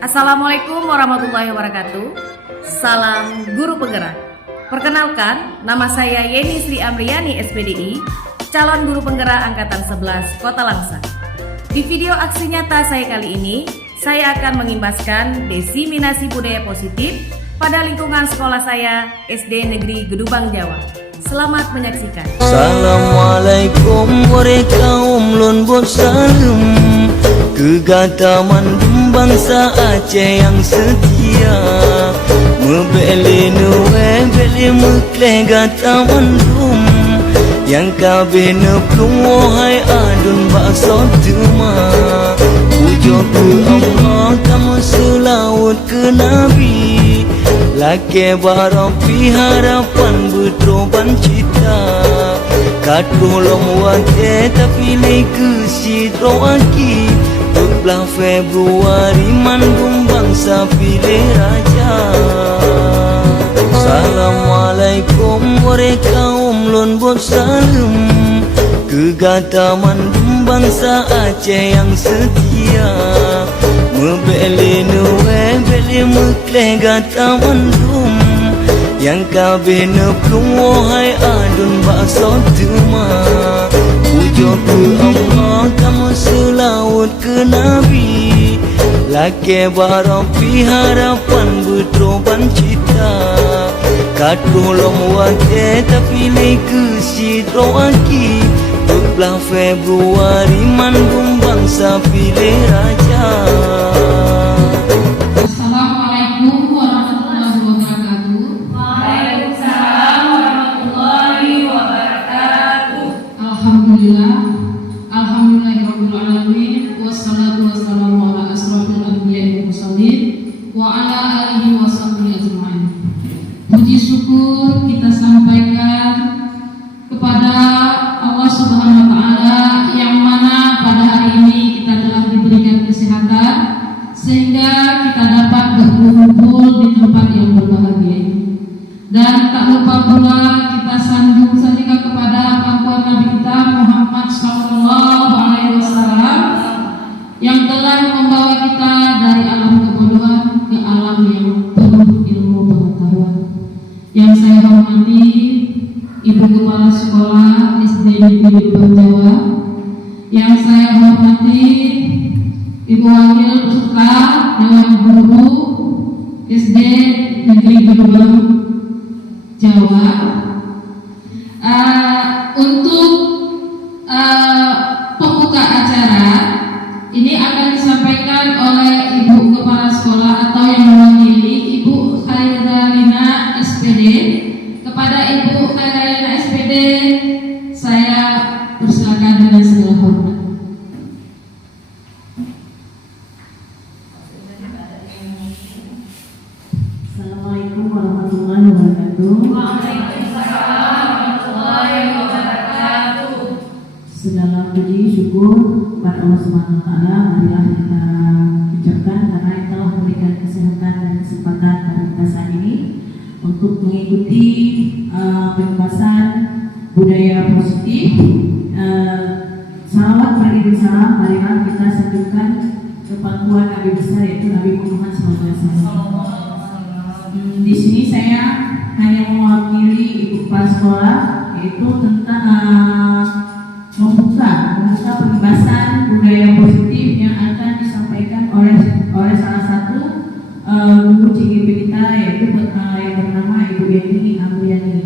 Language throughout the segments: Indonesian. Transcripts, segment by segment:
Assalamualaikum warahmatullahi wabarakatuh. Salam Guru Penggerak. Perkenalkan, nama saya Yeni Sri Amriani SPDI, calon Guru Penggerak Angkatan 11 Kota Langsa. Di video aksi nyata saya kali ini, saya akan mengimbaskan diseminasi budaya positif pada lingkungan sekolah saya SD Negeri Gedubang Jawa. Selamat menyaksikan. Assalamualaikum warahmatullahi wabarakatuh. Kegataman bangsa Aceh yang setia, mebeli nuwe beli mekle gataman dum, yang kabeh neplung wahai adun bakso duma. Pujo ke Allah kamu selawat ke Nabi, lake barapi harapan betroban cita. Katulong wate tapi leke sidro aki, belah Februari mandung bangsa pilih raja. Assalamualaikum warahmatullahi wabarakatuh. Kegataman bangsa Aceh yang setia, mebeli nuwe beli mekle gataman dum, yang kabeh neplung wahai adun bakso duma. Pujo ke Allah kamu selawat ke Nabi, lake barapi harapan betroban cita. Katulong wate tapi leke sidro aki, belah Februari mandung bangsa pilih raja. Assalamualaikum warahmatullahi wabarakatuh. Waalaikumsalam warahmatullahi wabarakatuh. Alhamdulillahirabbil alamin, wassalatu wassalamu ala asrofil anbiya'i wal mursalin wa ala alihi washabbihi ajmain. Puji syukur kita sampaikan kepada Allah Subhanahu wa taala yang mana pada hari ini kita telah diberikan kesehatan sehingga kita dapat berkumpul di tempat yang berbahagia ini. Dan tak lupa pula kita sambung saja kepada pangkuan Nabi kita Muhammad sallallahu alaihi wasallam yang telah membawa kita dari alam kebodohan ke alam yang penuh ilmu pengetahuan. Yang saya hormati Ibu Kepala Sekolah SD Negeri Gedubang Jawa, yang saya hormati Ibu Wakil Peserta Dewan Guru SD Negeri Gedubang Jawa. Untuk pembuka acara ini akan disampaikan oleh Ibu Kepala Sekolah atau yang mewakili Ibu Khairalina SPD. Kepada Ibu Khairalina SPD saya persilakan dengan segala hormat. Assalamualaikum warahmatullahi wabarakatuh. Waalaikumsalam warahmatullahi wabarakatuh. Segala puji syukur kepada Allah Subhanahu wa taala marilah kita ucapkan karena yang telah memberikan kesehatan dan kesempatan pada kita saat ini untuk mengikuti pembahasan budaya positif. Salawat bagi salam, marilah kita satukan ke pangkuan Nabi besar yaitu Nabi Muhammad SAW. Di sini saya hanya mewakili Ibu Kepala Sekolah, yaitu tentang membuka pembahasan budaya positif yang akan disampaikan oleh salah satu guru CGP kita, yaitu yang bernama Ibu Yeni Amriani.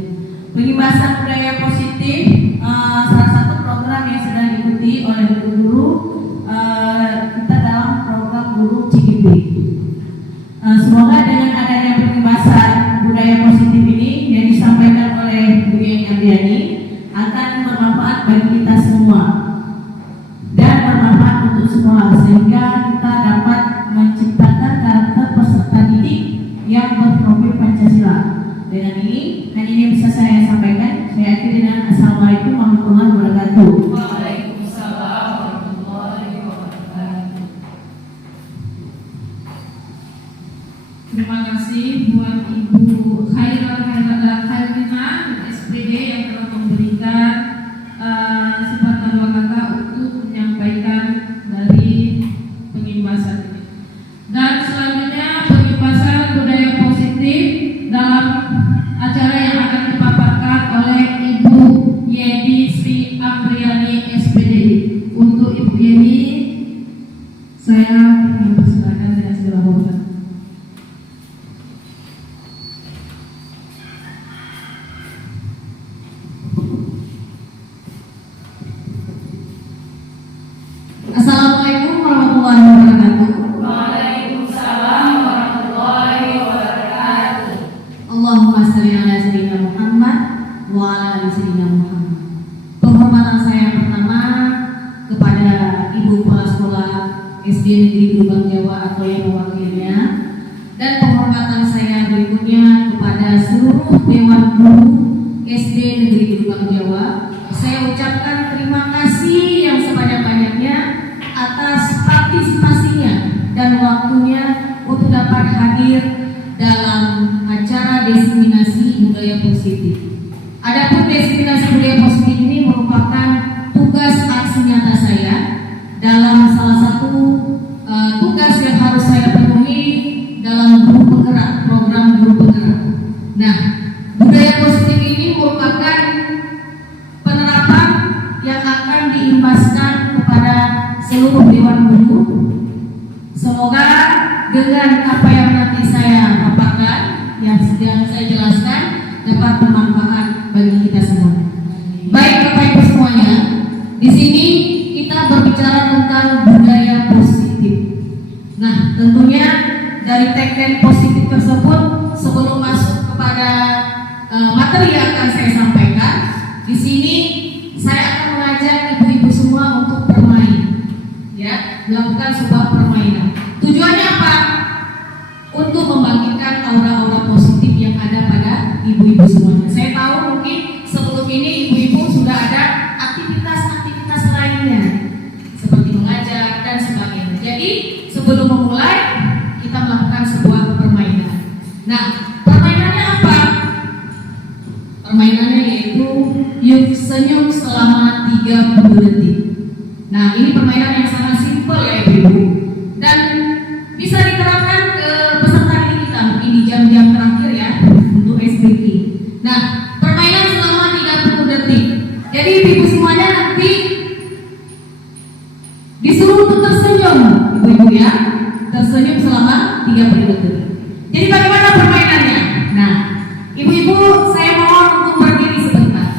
Pembahasan budaya positif salah satu program yang sedang diikuti oleh guru kita dalam program guru CGP. Semoga dengan adanya pembahasan budaya positif ini yang disampaikan oleh Bu Yeni Amriani akan bermanfaat bagi kita semua dan bermanfaat untuk semua, sehingga kita dapat menciptakan karakter peserta didik yang berprofil Pancasila. Dengan ini, hanya ini bisa saya sampaikan. Saya akhiri dengan Assalamualaikum warahmatullahi wabarakatuh. Waalaikumsalam warahmatullahi wabarakatuh. Terima kasih buat Ibu Khairalina SPD yang telah memberikan sepatah dua kata untuk menyampaikan dari pengimbasan ini. Dan selanjutnya mempersilakan dengan segala hormat. Assalamualaikum warahmatullahi wabarakatuh. Waalaikumsalam warahmatullahi wabarakatuh. Allahumma shalli ala sayyidina Muhammad wa ala ali sayyidina Muhammad. Penghormatan saya yang pertama kepada Ibu Kepala Sekolah SD Negeri Lubang Jawa atau yang mewakilnya, dan penghormatan saya berikutnya kepada seluruh Dewan Guru SD Negeri Lubang Jawa. Saya ucapkan terima kasih yang sebanyak-banyaknya atas partisipasinya dan waktunya untuk dapat hadir dalam acara diseminasi budaya positif. Adapun diseminasi budaya positif ini merupakan tugas aksi nyata saya dalam salah satu tugas yang harus saya penuhi dalam guru penggerak, program guru penggerak. Nah, budaya positif ini merupakan penerapan yang akan diimbaskan kepada seluruh dewan guru. Semoga dengan apa yang nanti saya paparkan, yang sedang saya jelaskan, dapat bermanfaat bagi kita semua. Baik Bapak Ibu semuanya, di sini kita berbicara tentang budaya positif. Nah, tentunya dari tagline positif tersebut, sebelum masuk kepada materi yang akan saya sampaikan, di sini saya akan mengajak ibu-ibu semua untuk bermain, ya, melakukan sebuah permainan. Tujuannya apa? Untuk membangkitkan aura-aura positif yang ada pada ibu-ibu semuanya. Saya tahu mungkin sebelum ini ibu-ibu sudah ada aktivitas-aktivitas lainnya seperti mengajar dan sebagainya. Jadi sebelum memulai kita melakukan sebuah permainan. Nah, permainannya apa? Permainannya yaitu yuk senyum selama 30 detik. Nah, ini permainan yang sangat simpel ya ibu-ibu, dan bisa diterapkan ke peserta didik kita mungkin di jam-jam terakhir ya untuk SBK. Nah, permainan selama 30 detik. Jadi ibu-ibu semuanya nanti disuruh untuk tersenyum, ibu-ibu ya, tersenyum selama 30 detik. Jadi bagaimana permainannya? Nah, ibu-ibu saya mohon untuk berdiri sebentar.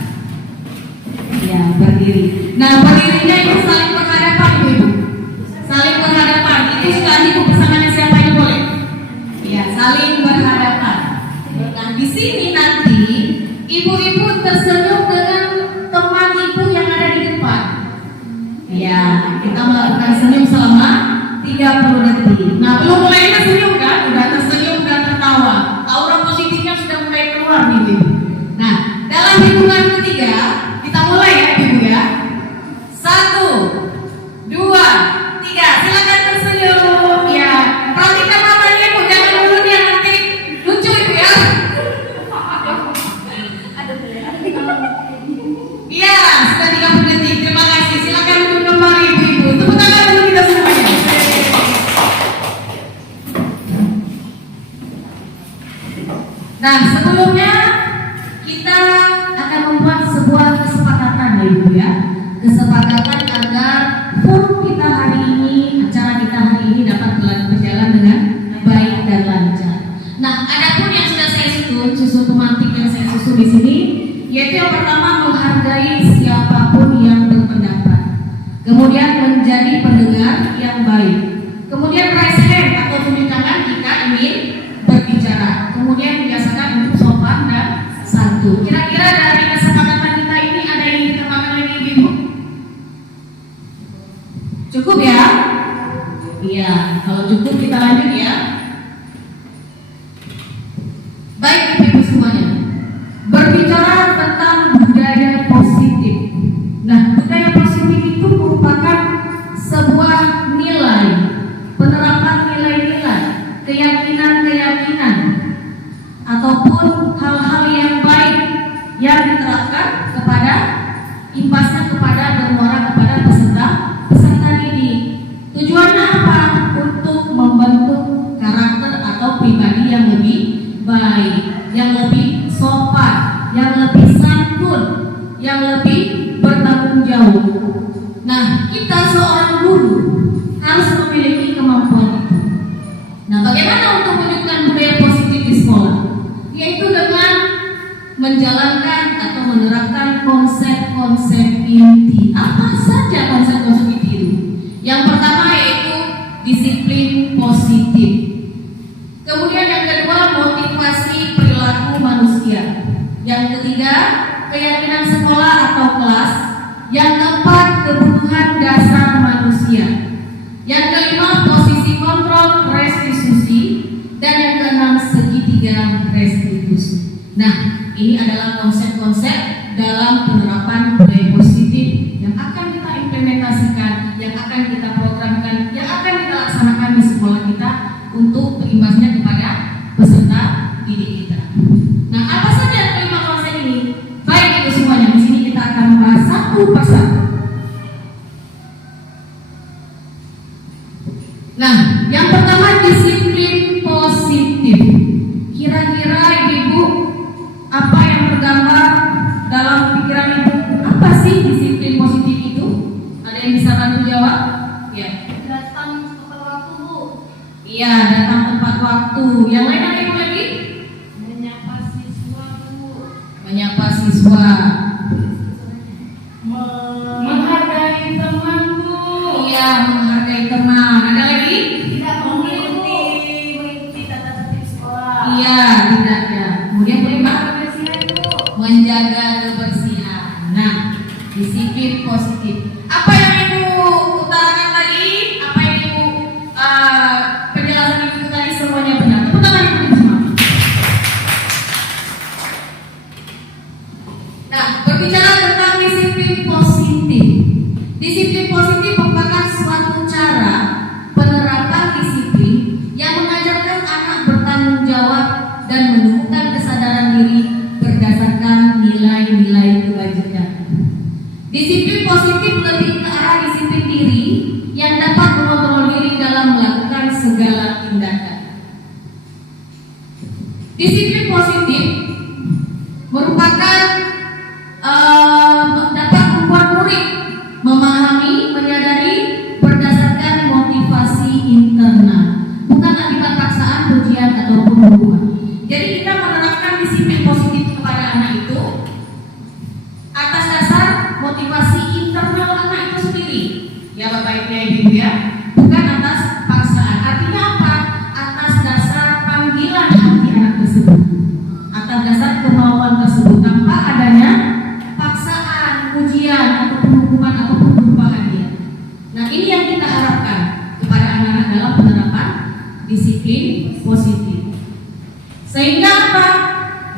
Ya, berdiri. Nah, berdirinya itu saling berhadapan ibu-ibu. Saling berhadapan. Itu sudah ibu pasangannya siapa ini boleh? Ya, saling berhadapan. Nah, di sini nanti ibu-ibu tersenyum dengan teman ibu yang ada di depan. Ya, kita melakukan senyum selama 30 detik. Nah, belum mulai senyum kan? Udah tersenyum dan tertawa. Aura positifnya sudah mulai keluar nih ibu. Nah, dalam hitungan ketiga kita mulai ya ibu ya. 1, 2, 3. Silakan tersenyum. Ya, perhatikan matanya ibu, jangan mulutnya nanti lucu ibu ya. Iya, sudah 30 detik. Terima kasih. Silakan duduk kembali ibu-ibu. Tepuk tangan dulu kita semuanya. Nah, sebelumnya kita akan membuat sebuah kesepakatan ya ibu ya. Kesepakatan agar forum kita hari ini, acara kita hari ini dapat berjalan dengan baik dan lancar. Nah, adapun yang sudah saya susun pemantik yang saya susun di sini, yaitu yang pertama menghargai siapapun yang berpendapat, kemudian menjadi pendengar yang baik, kemudian raise hand atau tunjuk tangan jika ingin berbicara, kemudian biasakan untuk sopan dan santun. Kira-kira dari kesepakatan kita ini ada yang ditambahkan lagi ibu? Cukup ya? Iya, kalau cukup kita lanjut ya. Baik ibu semuanya, berbicara tentang budaya positif. Nah, budaya positif itu merupakan sebuah nilai, penerapan nilai-nilai, keyakinan-keyakinan, ataupun hal-hal yang baik yang diterapkan kepada impasnya kepada bermuara kepada peserta didik. Tujuannya apa? Untuk membentuk karakter atau pribadi yang lebih baik, yang lebih sopan, yang lebih santun, yang lebih bertanggung jawab. Nah, kita seorang guru harus memiliki kemampuan bagaimana untuk mewujudkan budaya positif di sekolah? Yaitu dengan menjalankan atau menerapkan konsep-konsep inti. Apa saja konsep-konsep inti itu? Yang pertama yaitu disiplin positif. Kemudian yang kedua, motivasi perilaku manusia. Yang ketiga, keyakinan sekolah atau kelas. Yang keempat, kebutuhan dasar manusia. Yang kelima, posisi kontrol restitusi. Dan yang keenam, segitiga restitusi. Nah, ini adalah konsep-konsep dalam penerapan budaya positif yang akan kita implementasikan, yang akan kita programkan, yang akan kita laksanakan di sekolah kita untuk berimbasnya kepada peserta didik kita. Nah, apa saja kelima konsep ini? Baik itu semuanya. Di sini kita akan membahas satu persatu. Nah, yang pertama disiplin positif. Kira-kira ibu apa yang tergambar dalam pikiran ibu? Apa sih disiplin positif itu? Ada yang bisa bantu jawab? Ya. Datang tepat waktu, Bu. Iya, datang tepat waktu. Yang lain ada ibu lagi? Menyapa siswa, Bu. Menyapa siswa. Menghargai teman, Bu. Iya, menghargai teman. Ada lagi? Tidak mengikuti tata tertib sekolah. Iya, tidak ya. Kemudian kelima, Kebersihan, Bu. menjaga kebersihan. Nah, disiplin positif. Apa yang ibu utarakan tadi? Apa yang ibu penjelasan ibu tadi semuanya benar. Tepuk tangan ibu semua. Nah, berbicara tentang disiplin positif. Disiplin positif merupakan suatu cara penerapan disiplin yang mengajarkan anak bertanggung jawab dan menumbuhkan kesadaran diri berdasarkan nilai-nilai kebajikan. Disiplin positif lebih ke arah disiplin diri yang dapat mengontrol diri dalam melakukan segala tindakan. Disiplin positif merupakan dapat membuat murid memahami, menyadari berdasarkan motivasi internal, bukan akibat paksaan, pujian ataupun hukuman. Jadi kita menerapkan disiplin positif kepada anak itu atas dasar motivasi internal anak itu sendiri. Ya Bapak Ibu ya Ibu ya, bukan atas paksaan. Artinya apa? Atas dasar panggilan hati anak tersebut, atas dasar kemauan tersebut, tanpa adanya paksaan, pujian ataupun hukuman ataupun berupa hadiah. Nah, ini yang kita harapkan kepada anak-anak dalam penerapan disiplin positif. Sehingga apa?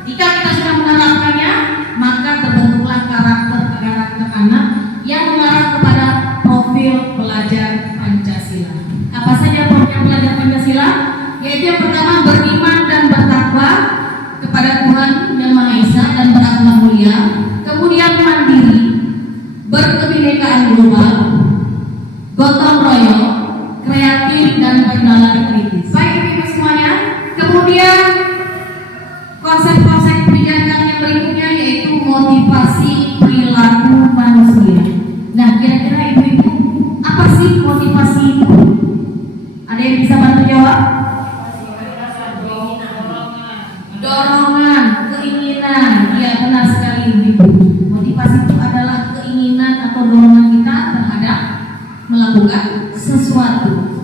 Jika kita sudah menerapkannya, maka terbentuklah karakter anak yang mengarah kepada profil pelajar Pancasila. Apa saja profil pelajar Pancasila? Yaitu yang pertama, beriman dan bertakwa kepada Tuhan Yang Maha Esa dan berakhlak mulia. Kemudian mandiri, berkebinekaan global, gotong royong, kreatif dan bernalar kritis. Baik ibu semuanya. Kemudian konsep-konsep kebijakan yang berikutnya yaitu motivasi perilaku manusia. Nah, kira-kira ibu-ibu apa sih motivasi itu? Ada yang bisa bantu jawab? Dorongan, keinginan. Ya, benar sekali ibu. Motivasi itu adalah keinginan atau dorongan kita terhadap melakukan sesuatu.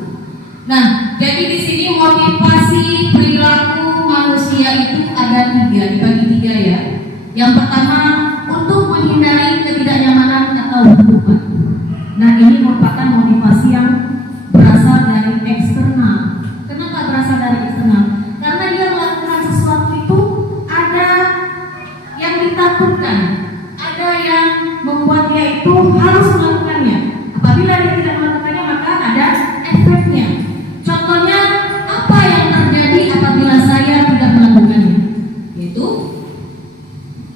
Nah, jadi di sini motivasi perilaku manusia itu ada tiga, dibagi tiga ya. Yang pertama, untuk menghindari ketidaknyamanan atau hukuman. Nah, ini merupakan motivasi yang berasal dari eksternal. Kenapa berasal dari eksternal? Karena dia melakukan sesuatu itu ada yang ditakutkan, ada yang membuat dia itu harus melakukannya. Apabila dia tidak melakukannya, maka ada efeknya. Contohnya, apa yang terjadi apabila saya tidak melakukannya? Yaitu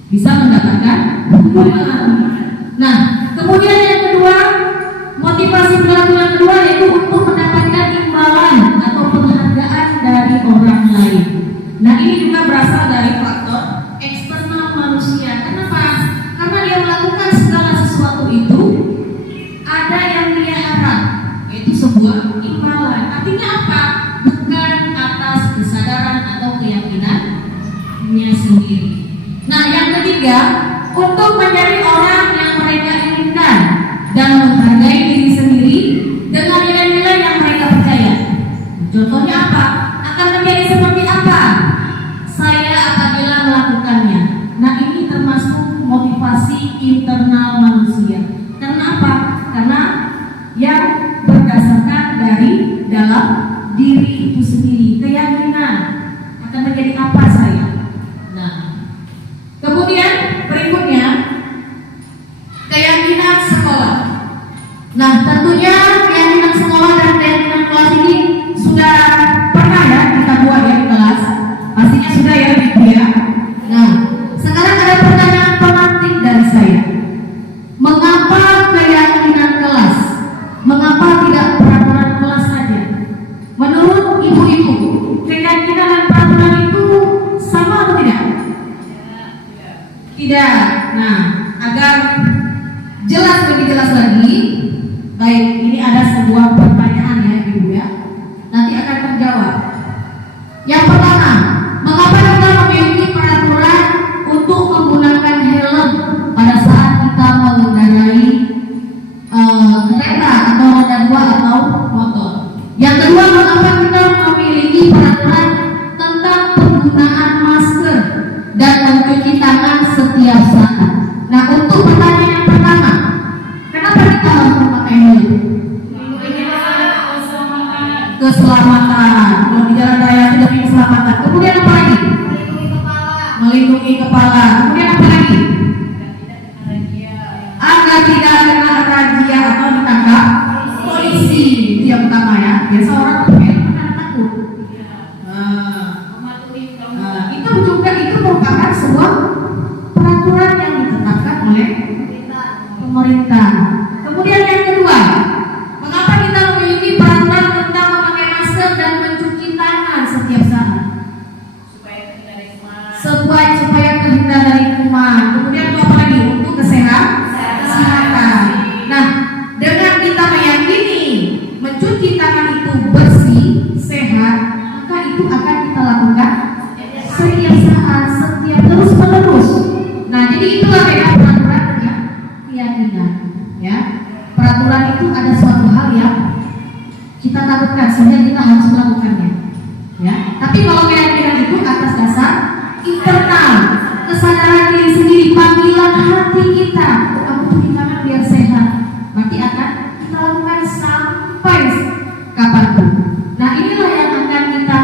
bisa mendapatkan hukuman. Nah, kemudian yang kedua, motivasi perilaku yang kedua yaitu untuk mendapatkan imbalan atau penghargaan dari orang lain. Nah, ini juga berasal dari faktor eksternal manusia. Kenapa? Karena dia melakukan segala sesuatu itu ada yang dia harap, yaitu sebuah imbalan. Artinya apa? Bukan ketiga, untuk menjadi orang yang mereka inginkan dan menghargai diri sendiri dengan nilai-nilai yang mereka percaya. Contohnya apa? Akan menjadi seperti apa saya apabila melakukannya. Nah, ini termasuk motivasi internal manusia. Karena apa? Karena yang berdasarkan dari dalam diri itu sendiri, keyakinan akan menjadi apa saya. Nah, kemudian berikutnya keyakinan sekolah. Nah, tentunya keyakinan sekolah dan keyakinan kelas ini sudah pernah ya kita buat ya di kelas. Pastinya sudah ya Ibu ya. Nah, sekarang ada pertanyaan pemantik dari saya. Mengapa keyakinan kelas? Mengapa tidak peraturan kelas saja? Menurut ibu-ibu, keyakinan dan peraturan itu sama atau tidak? Tidak. Nah, agar jelas, lebih jelas lagi, baik, ini ada sebuah pertanyaan ya Ibu ya. Nanti akan terjawab. Yang pertama, mengapa kita memiliki peraturan untuk menggunakan helm pada saat kita mengendarai kereta atau roda dua atau motor? Yang kedua, mengapa kita memiliki peraturan tentang penggunaan masker dan mencuci tangan setiap saat? Nah, untuk pertanyaan yang pertama, kenapa kita harus memakai helm? Keselamatan. Kalau di jalan raya itu demi keselamatan. Kemudian apa lagi? Melindungi kepala. Kemudian apa lagi? Agar tidak kena razia atau ditangkap polisi. Itu yang pertama ya. Biasa orang pakai karena takut. Itu juga itu merupakan sebuah peraturan yang ditetapkan oleh pemerintah. Kemudian yang kedua, mengapa kita memiliki peraturan tentang memakai masker dan mencuci tangan setiap saat? Supaya terhindar dari kuman. Kemudian apa lagi? Untuk kesehatan. Nah, dengan kita meyakini mencuci tangan itu bersih, sehat, maka itu akan kita lakukan setiap saat, setiap terus menerus. Nah, jadi itulah beda peraturan dengan keyakinan. Ya, peraturan itu ada suatu hal yang kita lakukan sehingga kita harus melakukannya. Ya, tapi kalau keyakinan itu atas dasar internal, kesadaran diri sendiri, panggilan hati kita, kamu cuci tangan biar sehat, berarti akan kita lakukan sampai kapanpun. Nah, inilah yang akan kita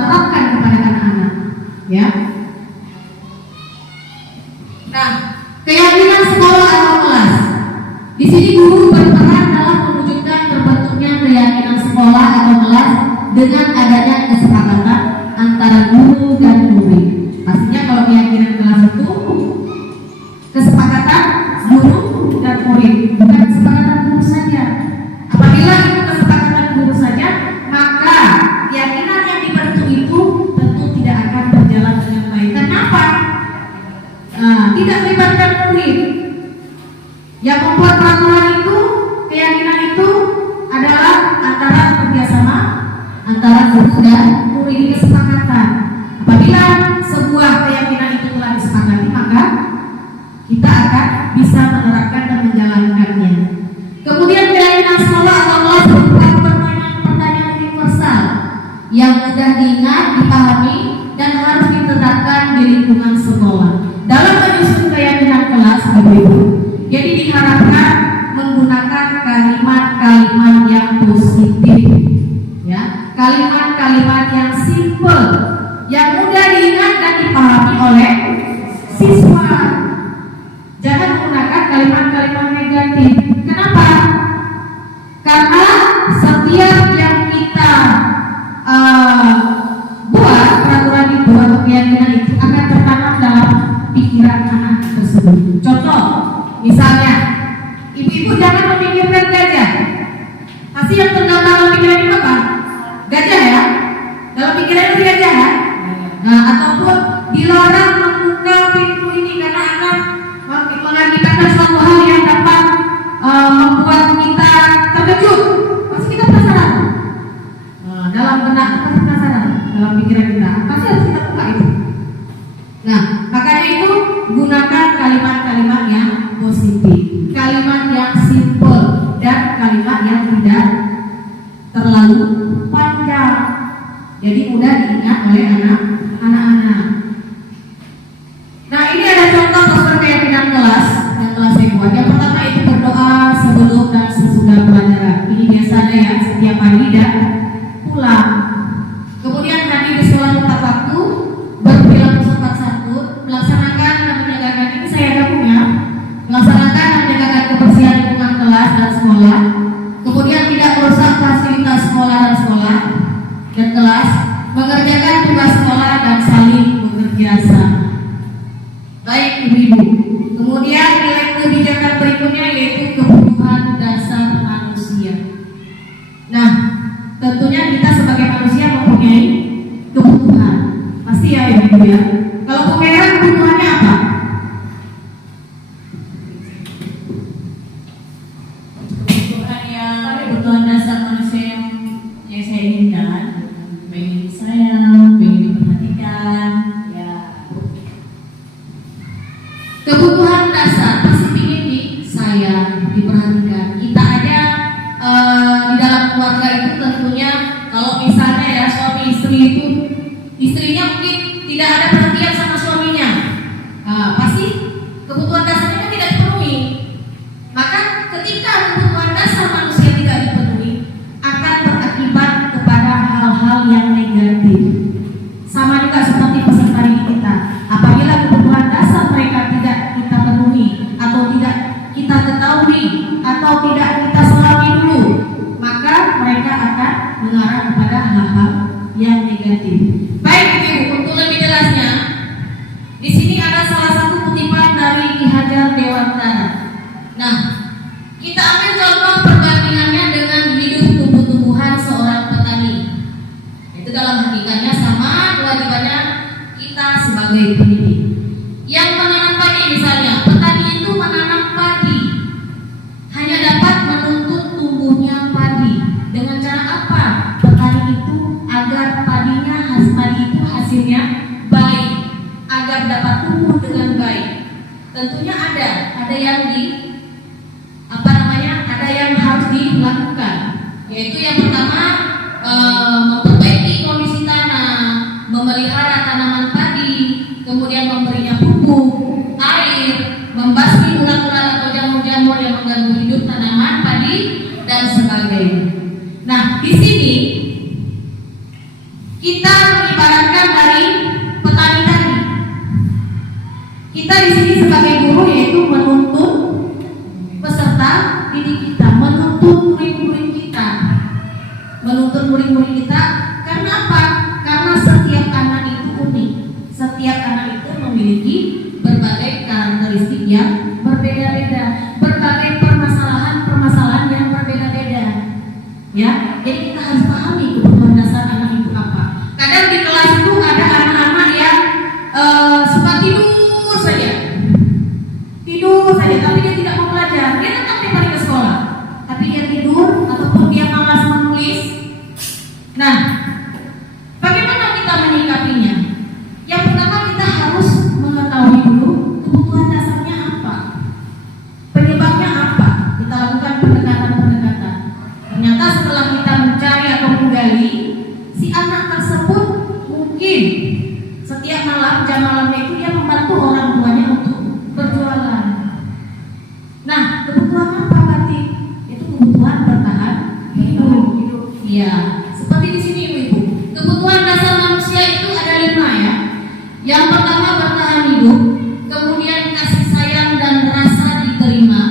terapkan kepada anak-anak, ya. Nah, keyakinan sekolah atau kelas. Di sini guru berperan dalam mewujudkan terbentuknya keyakinan sekolah atau kelas dengan adanya kesepakatan antara guru dan murid. Pastinya kalau keyakinan kelas itu kesepakatan guru dan murid, bukan kesepakatan guru saja. Apabila itu kesepakatan guru saja, maka keyakinan yang dibentuk itu tentu tidak akan berjalan dengan baik. Kenapa? Tidak melibatkan murid. Yang membuat peraturan itu, keyakinan itu adalah antara kerjasama antara guru dan murid, ini kesepakatan. Apabila sebuah keyakinan itu telah disepakati, maka kita akan bisa menerapkan dan menjalankannya. Kemudian keyakinan sekolah atau kelas merupakan pertanyaan universal yang mudah diingat, dipahami, dan harus diterapkan di lingkungan sekolah. Dalam menyusun keyakinan kelas, Ibu-ibu, jadi diharapkan menggunakan kalimat-kalimat yang positif, ya, kalimat-kalimat yang simple, yang mudah diingat dan dipahami oleh siswa. Jangan menggunakan kalimat-kalimat negatif. Kenapa? Karena setiap yang kita buat peraturan itu atau keyakinan itu akan tertanam dalam pikiran anak tersebut. Contoh, misalnya, ibu-ibu jangan memikirkan gajah. Pasti yang tergambar dalam pikiran itu apa? Gajah ya. Dalam pikiran itu gajah ya. Nah, ataupun dilarang membuka pintu ini karena akan mengakibatkan suatu hal yang dapat membuat kita terkejut. Pasti kita penasaran. Dalam benak pasti penasaran, dalam pikiran kita pasti harus kita buka itu. Nah, makanya itu panjang. Jadi mudah diingat oleh anak-anak. Nah, ini ada contoh poster keyakinan kelas yang telah saya buat. Yang pertama itu berdoa sebelum dan sesudah pelajaran. Ini biasanya ya, setiap pagi dan pulang. Kemudian hadir di sholat tepat waktu, berperilaku sopan santun, melaksanakan dan menjaga ini saya gabung ya. Melaksanakan dan menjaga kebersihan lingkungan kelas dan sekolah. Kemudian tidak merusak fasilitas sekolah dan kelas, mengerjakan tugas sekolah dan saling bekerja sama. Baik ibu-ibu. Kemudian nilai kebijakan berikutnya yaitu kebutuhan dasar manusia. Nah, tentunya kita sebagai manusia mempunyai kebutuhan. Pasti ya ibu ya. Kalau Bu Mera kebutuhannya apa? Kebutuhan dasar manusia yang saya inginkan, pengen disayang, pengen diperhatikan, ya. Kebutuhan dasar pasti ingin disayang, diperhatikan. Kita aja di dalam keluarga itu tentunya kalau misalnya ya suami istri itu istrinya mungkin tidak ada perhatian sama suaminya, pasti kebutuhan dasarnya kan tidak dipenuhi. Maka ketika kebutuhan dasar manusia tidak dipenuhi akan berakibat kepada hal-hal yang negatif. Sama juga seperti peserta didik kita. Apabila kebutuhan dasar mereka tidak kita penuhi atau tidak kita ketahui atau tidak kita selami dulu, maka mereka akan mengarah kepada hal-hal yang negatif. Baik Ibu, untuk lebih jelasnya, di sini ada salah satu kutipan dari Ki Hajar Dewantara. Nah, kita ambil contoh perbandingannya dengan hidup tumbuh-tumbuhan seorang petani. Itu dalam hakikatnya sama kewajibannya kita sebagai pendidik. Yang menanam padi misalnya, petani itu menanam padi hanya dapat menuntut tumbuhnya padi. Dengan cara apa? Petani itu agar padi itu hasilnya baik, agar dapat tumbuh dengan baik. Tentunya ada yang ada yang harus dilakukan, yaitu yang pertama memperbaiki kondisi tanah, memelihara tanaman padi, kemudian memberinya pupuk, air, membasmi ulat-ulat atau jamur-jamur yang mengganggu hidup tanaman padi dan sebagainya. Nah, di sini kita mengibaratkan dari petani tadi. Kita di sini sebagai guru yaitu menuntut peserta didik kita, menuntut murid-murid kita. Karena apa? Karena setiap anak itu unik. Setiap anak itu memiliki berbagai karakteristik yang berbeda-beda, berbagai permasalahan yang berbeda-beda. Ya, jadi kita harus pahami kebutuhan dasar anak itu apa. Kadang di kelas itu ada anak-anak yang suka tidur saja, tapi dia tidak mau belajar. Dia tetap dipanggil ke sekolah, tapi dia tidur ataupun dia malas menulis. Nah, bagaimana kita menyikapinya? Yang pertama kita harus mengetahui dulu kebutuhan dasarnya apa, penyebabnya apa. Kita lakukan pendekatan. Ternyata setelah kita mencari atau menggali, si anak tersebut mungkin setiap malam, jam malamnya itu dia membantu orang tuanya untuk berjualan. Nah, kebutuhan apa berarti? Itu kebutuhan bertahan hidup. Ya, seperti di sini Ibu. Kebutuhan dasar manusia itu ada 5 ya. Yang pertama bertahan hidup, kemudian kasih sayang dan rasa diterima,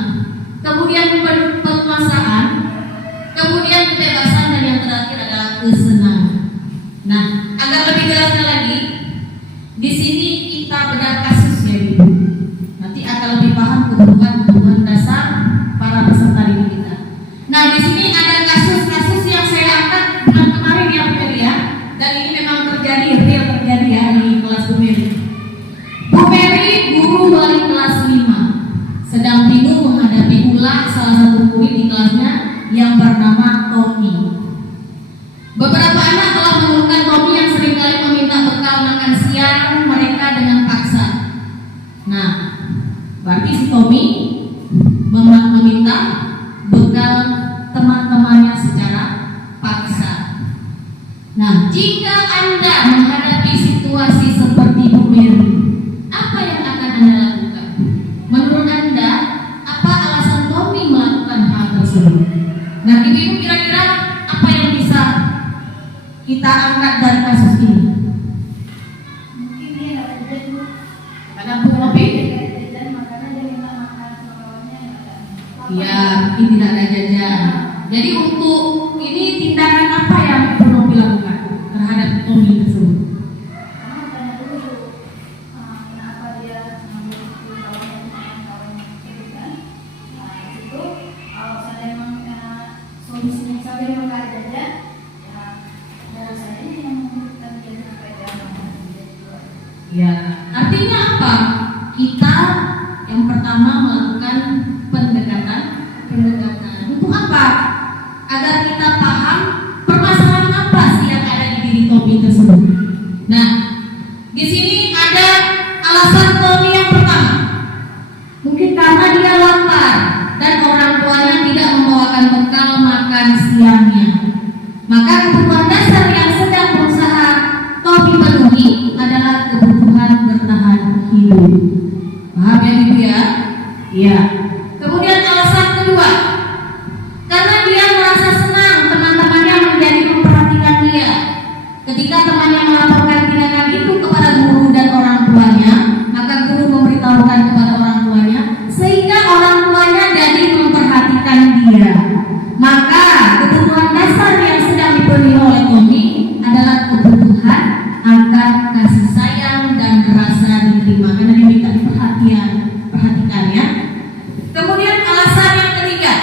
kemudian penguasaan, kemudian kebebasan, dan yang terakhir adalah kesenangan. Nah, agar lebih jelasnya lagi, di sini kita bedah kasus ya Ibu. Nanti akan lebih paham kebutuhan dasar para peserta didik kita. Nah, di sini ada kasus-kasus yang saya angkat bulan kemarin ya Bu Meri ya, dan ini memang real terjadi ya di kelas Bu Meri. Bu Meri guru wali kelas 5 sedang bingung menghadapi ulah salah satu murid di kelasnya yang bernama Tommy. Beberapa anak telah mengeluhkan Tommy yang seringkali meminta bekal makan siang mereka dengan paksa. Nah, berarti si Tommy meminta bekal teman-temannya secara paksa. Nah, jika Anda menghadapi situasi seperti Bu Mary, apa yang akan Anda lakukan? Menurut Anda, apa alasan Tommy melakukan hal tersebut? Nah, Ibu kira-kira apa yang bisa kita angkat dari kasus ini? Mungkin dia nggak jajan Bu. Karena Bu Robi, Dia nggak jajan, makanya dia minta makan sama kawannya nggak ada. ya, ini tidak ada jajan. Jadi untuk ini tindakan apa yang Bu Robi lakukan terhadap Tommy tersebut? Karena tanya dulu kenapa dia ngambil itu kawannya gitu kan. Nah itu kalau saya emang solusinya saya memang nggak ada jajan, ya saya yang memberikan jajan sampai dia makan dia jual. Ya, artinya apa? Kita yang pertama melakukan pendekatan. Untuk apa? Agar kita paham permasalahan apa sih yang ada di diri Tommy tersebut. Nah, di sini ada alasan Tommy yang pertama. Mungkin karena dia lapar dan orang tuanya tidak membawakan bekal makan siangnya. Maka kebutuhan dasar yang sedang berusaha Tommy penuhi adalah kebutuhan bertahan hidup. Paham ya Ibu ya? Iya. Kemudian alasan kedua, karena dia merasa senang teman-temannya menjadi memperhatikan dia. Ketika temannya melaporkan tindakan itu kepada guru dan orang tuanya, maka guru memberitahukan kepada orang tuanya, sehingga orang tuanya jadi memperhatikan dia. Maka kebutuhan dasar yang sedang dipenuhi oleh Tommy adalah kebutuhan akan kasih sayang dan rasa diterima, karena diminta perhatikan ya. Kemudian alasan yang ketiga,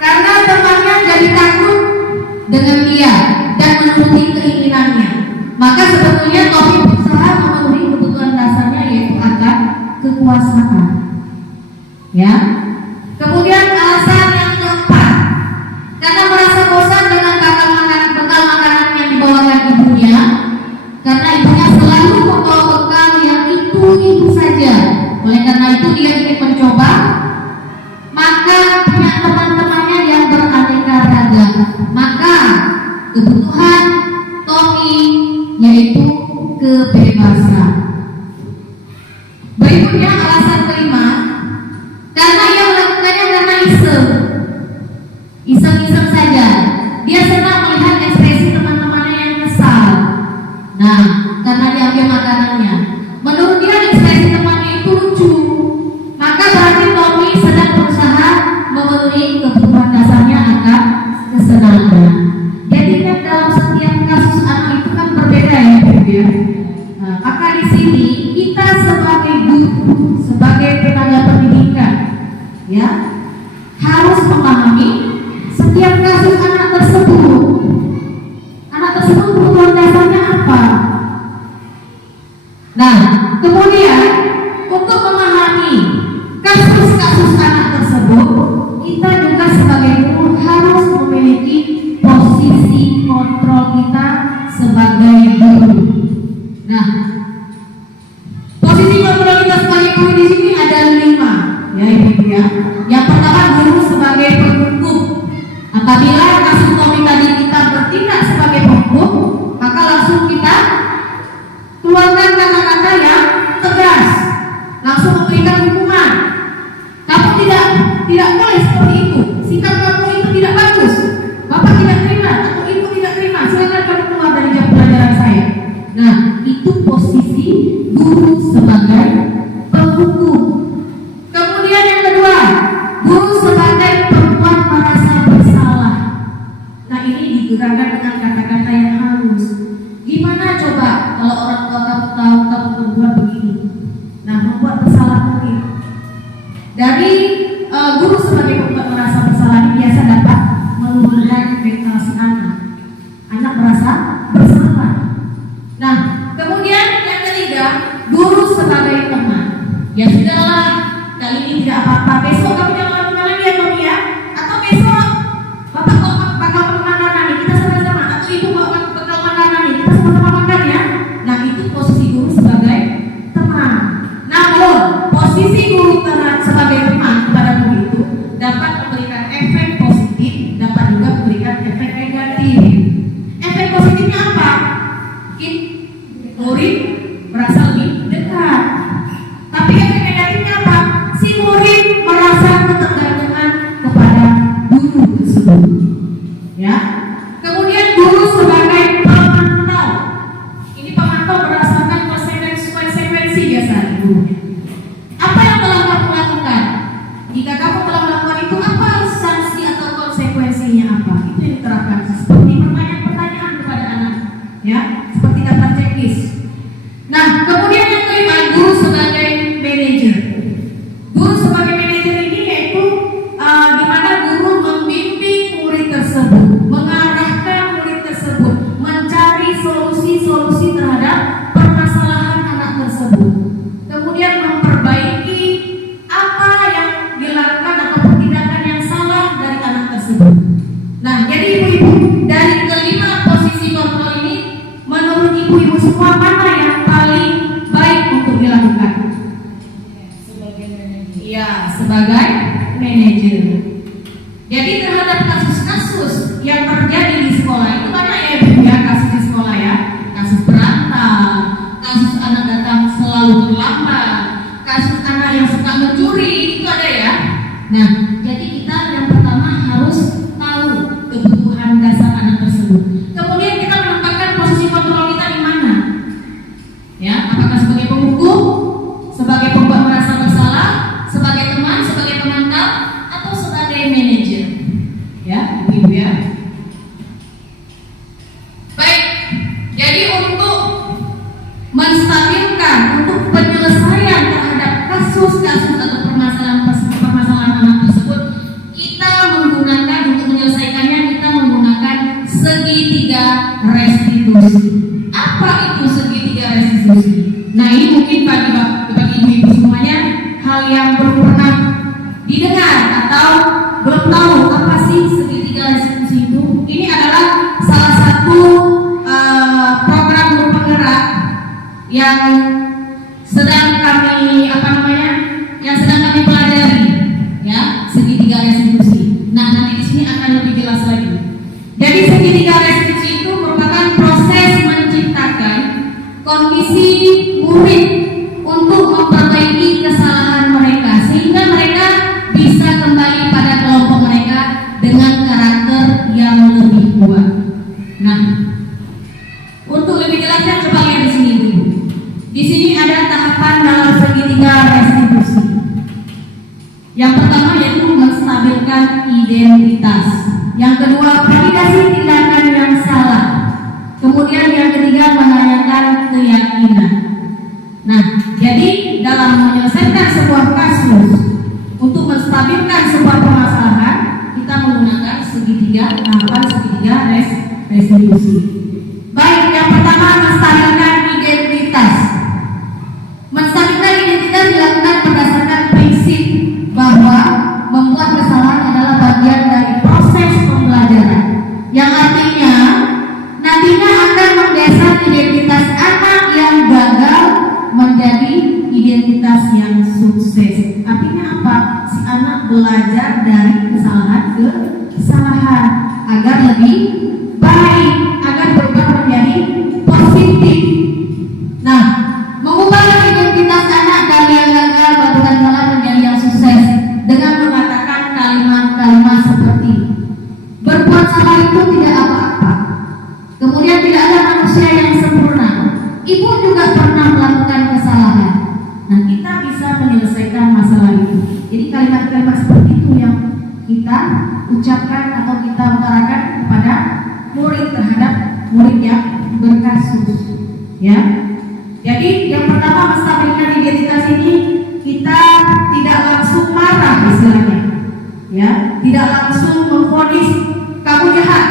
karena temannya jadi takut dengan dia dan menuruti keinginannya, maka sebetulnya Tommy berusaha memenuhi kebutuhan dasarnya, yaitu akan kekuasaan. Ya. Kemudian alasan yang keempat, karena merasa bosan dengan bekal makanan yang dibawakan ibunya, karena ibunya selalu membawa bekal yang itu saja. Oleh karena itu dia ingin mencoba, maka punya teman-temannya yang beraneka ragam. Maka kebutuhan Tommy yaitu kebebasan. Berikutnya alasan kelima, karena ia melakukannya karena iseng saja. Dia senang melihat ekspresi teman-temannya yang kesal. Nah, karena diambil makanannya, menurut dia ekspresi temannya itu lucu. Maka berarti Tommy sedang berusaha memenuhi kebutuhan dasarnya akan kesenangan. Jadi kan dalam setiap kasus anak itu kan berbeda ya, Ibu ya. Nah, maka di sini kita sebagai guru, sebagai tenaga pendidikan, ya, harus memahami setiap kasus anak tersebut. Anak tersebut kebutuhan dasarnya apa? Nah, kemudian untuk memahami kasus-kasus anak tersebut, kita juga sebagai guru harus memiliki posisi kontrol kita sebagai guru. Nah, posisi kontrol kita sebagai guru di sini ada 5, ya Ibu ya. Yang pertama, guru sebagai penghukum. Apabila kasus Tommy tadi kita bertindak sebagai penghukum, maka langsung kita keluarkan kata-kata yang tegas, langsung memberikan hukuman. Kamu tidak boleh seperti itu. Sikap kamu itu tidak bagus. Bapak tidak terima atau ibu tidak terima. Silakan kamu keluar dari jam pelajaran saya. Nah, itu posisi guru sebagai penghukum. Kemudian yang kedua, guru sebagai perempuan merasa bersalah. Nah, ini digunakan dengan kata-kata yang halus. Gimana coba kalau orang tua kamu tahu kamu berbuat begini? Nah, membuat bersalah mungkin. Dari guru sebagai perempuan merasa bersalah ini biasa dapat menurunkan mental si anak. Anak merasa bersalah. Nah, kemudian yang ketiga, guru sebagai teman. Ya sudahlah, kali ini tidak apa-apa. Besok kamu jangan lakukan lagi ya Tommy ya. Atau besok Bapak bakal makan nanti kita sama-sama. Atau ibu bakal makan nanti kita sama-sama makan ya. Nah, itu posisi guru sebagai teman. Namun posisi guru sebagai teman lambat, kasus anak yang suka mencuri itu ada ya. Nah, jadi kita yang pertama harus tahu kebutuhan dasar anak tersebut. Kemudian kita menempatkan posisi kontrol kita di mana? Ya, apakah sebagai penghukum, sebagai pembuat merasa bersalah, sebagai teman, sebagai pemantau, atau sebagai manajer? Ya, ibu ya. Baik, jadi untuk menstabilkan, untuk penyelesaian terhadap kasus-kasus atau permasalahan anak tersebut, kita menggunakan, untuk menyelesaikannya kita menggunakan segitiga restitusi. Apa itu segitiga restitusi? Nah, ini mungkin bagi ibu-ibu semuanya hal yang belum pernah didengar atau belum tahu apa sih segitiga restitusi itu. Ini adalah salah satu program guru penggerak yang sedang kami pelajari, ya, segitiga restitusi. Nah, nanti di sini akan lebih jelas lagi. Jadi segitiga restitusi itu merupakan proses menciptakan kondisi murid untuk memperbaiki kesalahan mereka sehingga mereka bisa kembali pada kelompok mereka dengan karakter yang lebih kuat. Nah, untuk lebih jelasnya coba lihat di sini dulu. Di sini ada tahapan dalam segitiga restitusi. Yang pertama yaitu menstabilkan identitas. Yang kedua, validasi tindakan yang salah. Kemudian yang ketiga, menanyakan keyakinan. Nah, jadi dalam menyelesaikan sebuah kasus, untuk menstabilkan sebuah permasalahan, kita menggunakan tahapan segitiga restitusi. Baik, yang pertama menstabilkan identitas. Menstabilkan identitas dilakukan berdasarkan prinsip bahwa membuat kesalahan adalah bagian dari proses pembelajaran, yang artinya nantinya akan menggeser identitas anak yang gagal menjadi identitas yang sukses. Artinya apa? Si anak belajar dari kesalahan ke kesalahan agar lebih baik, agar berubah menjadi positif. Nah, mengubah identitas anak dari yang gagal melakukan kesalahan menjadi yang sukses dengan mengatakan kalimat-kalimat seperti berbuat salah itu tidak apa-apa. Kemudian tidak ada manusia yang sempurna. Ibu juga pernah melakukan kesalahan. Nah, kita bisa menyelesaikan masalah itu. Jadi kalimat-kalimat seperti itu yang kita ucapkan atau kita utarakan kepada murid terhadap murid yang berkasus. Ya. Jadi yang pertama menstabilkan identitas ini, kita tidak langsung marah istilahnya. Ya, tidak langsung memvonis kamu jahat,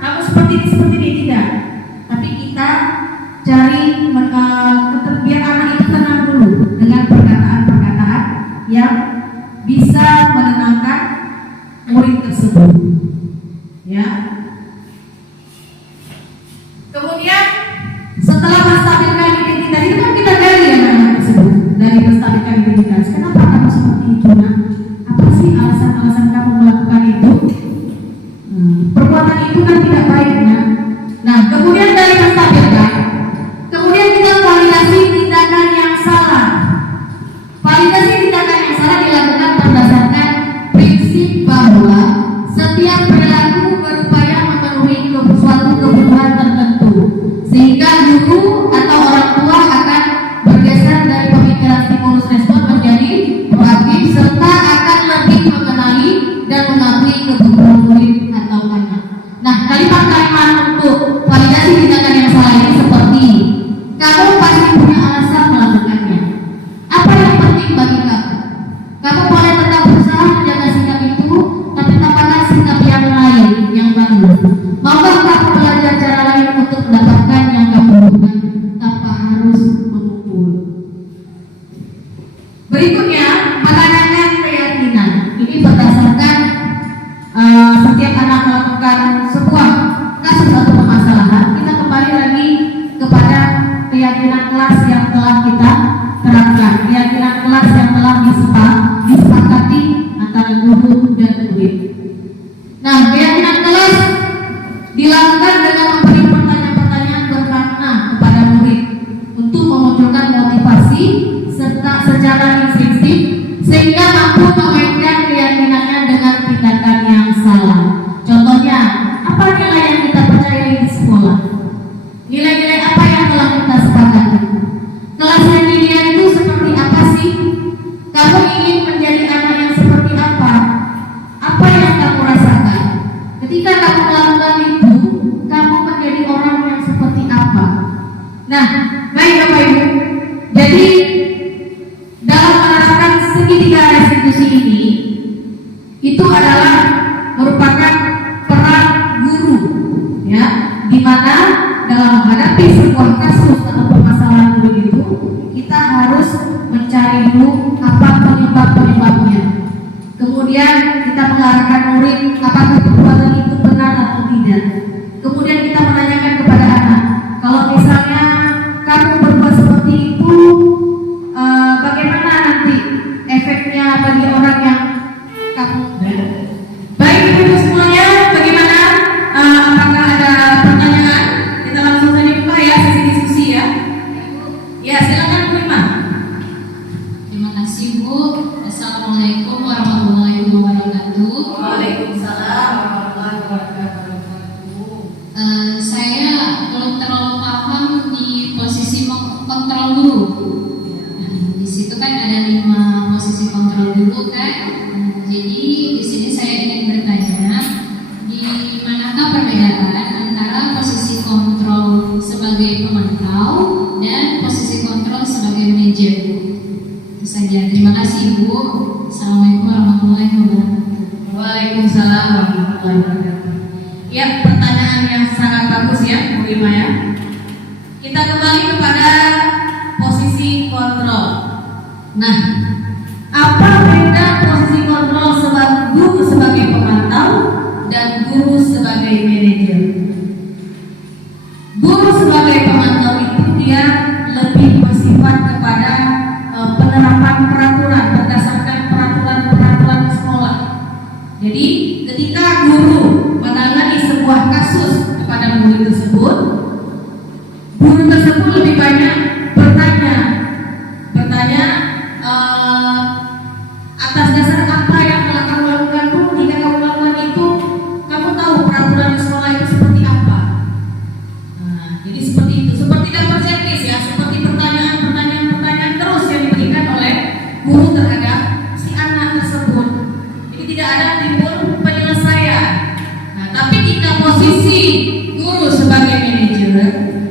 kamu seperti ini tidak. Tapi kita cari biar anak itu tenang dulu dengan perkataan-perkataan yang bisa menenangkan murid tersebut. Ya. Kemudian setelah menstabilkan identitas itu kan kita gali anak-anak tersebut dari menstabilkan identitas. Kenapa kamu seperti itu, nak? Apa sih alasan-alasan kamu melakukan itu? Perbuatan itu kan tidak baik, nak. Nah, kemudian dari menstabilkan, kemudian kita validasi tindakan yang salah. Validasi tindakan yang salah dilakukan berdasarkan prinsip bahwa setiap perilaku berupaya memenuhi suatu kebutuhan tertentu, sehingga guru atau orang tua akan bergeser dari pemikiran stimulus respon menjadi proaktif serta akan lebih mengenali dan mengakui kebutuhan murid atau anak. Nah, kalimat-kalimat untuk validasi tindakan yang salah ini seperti kamu pasti punya alasan melakukannya. Apa yang penting bagi kamu? Kamu boleh tetap berusaha menjaga sikap itu, tapi tambahkan sikap yang lain yang bagus. Maukah kamu belajar cara lain untuk mendapatkan yang kamu butuhkan tanpa harus memukul? Berikutnya, menanyakan keyakinan. Ini berdasarkan setiap anak melakukan sebuah kasus atau permasalahan, kita kembali lagi kepada keyakinan kelas yang telah kita terapkan, keyakinan kelas yang telah disepakati antara guru dan murid. Nah, keyakinan kelas dilakukan dengan memberi pertanyaan-pertanyaan bermakna kepada murid untuk memunculkan motivasi sehingga mampu mengaitkan keyakinannya dengan tindakan yang salah. Contohnya, apa nilai yang kita percayai di sekolah? Nilai-nilai apa yang telah kita sepakati? Kelas yang diniat itu seperti apa sih? Kamu ingin menjadi anak yang seperti apa? Apa yang kamu rasakan? Ketika kamu melakukan itu, kamu menjadi orang yang seperti apa? Nah, baik Bapak Ibu. Jadi dalam menerapkan segitiga restitusi ini, itu adalah merupakan peran guru, ya, di mana dalam menghadapi sebuah kasus atau permasalahan begitu, kita harus mencari dulu apa penyebabnya. Kemudian kita mengarahkan murid apakah perbuatan itu benar atau tidak. Kemudian kita menanyakan kepada anak, kalau misalnya kamu berbuat seperti itu, bagaimana nanti efeknya bagi orang yang kamu. Baik Ibu semuanya, bagaimana? Apakah ada pertanyaan? Kita langsung saja buka ya sesi diskusi ya. Ya silakan Bu Ima. Terima kasih Bu. Assalamualaikum warahmatullahi wabarakatuh. Waalaikumsalam warahmatullahi wabarakatuh. Saya belum terlalu paham di posisi kontrol guru. Nah, di situ kan ada 5 posisi kontrol guru kan. Jadi di sini saya ingin bertanya, di manakah perbedaan antara posisi kontrol sebagai pemantau dan posisi kontrol sebagai manajer? Itu saja. Terima kasih Ibu. Assalamualaikum warahmatullahi wabarakatuh. Waalaikumsalam warahmatullahi wabarakatuh. Ya, pertanyaan yang sangat bagus ya Bu Ima ya. Kita kembali kepada posisi kontrol. Nah, apa beda posisi kontrol sebagai guru sebagai pemantau dan guru sebagai manajer? Guru sebagai pemantau itu dia lebih bersifat kepada penerapan peraturan berdasarkan peraturan sekolah. Jadi ketika guru menangani sebuah kasus kepada murid tersebut, guru tersebut lebih banyak bertanya atas dasar apa yang telah kamu lakukan. Bu, jika kamu lakukan itu, kamu tahu peraturan di sekolah itu seperti apa. Nah, jadi seperti itu, seperti daftar checklist ya, seperti pertanyaan terus yang diberikan oleh guru terhadap si anak tersebut. Jadi tidak ada timbul penyelesaian. Nah, tapi jika posisi guru sebagai manajer,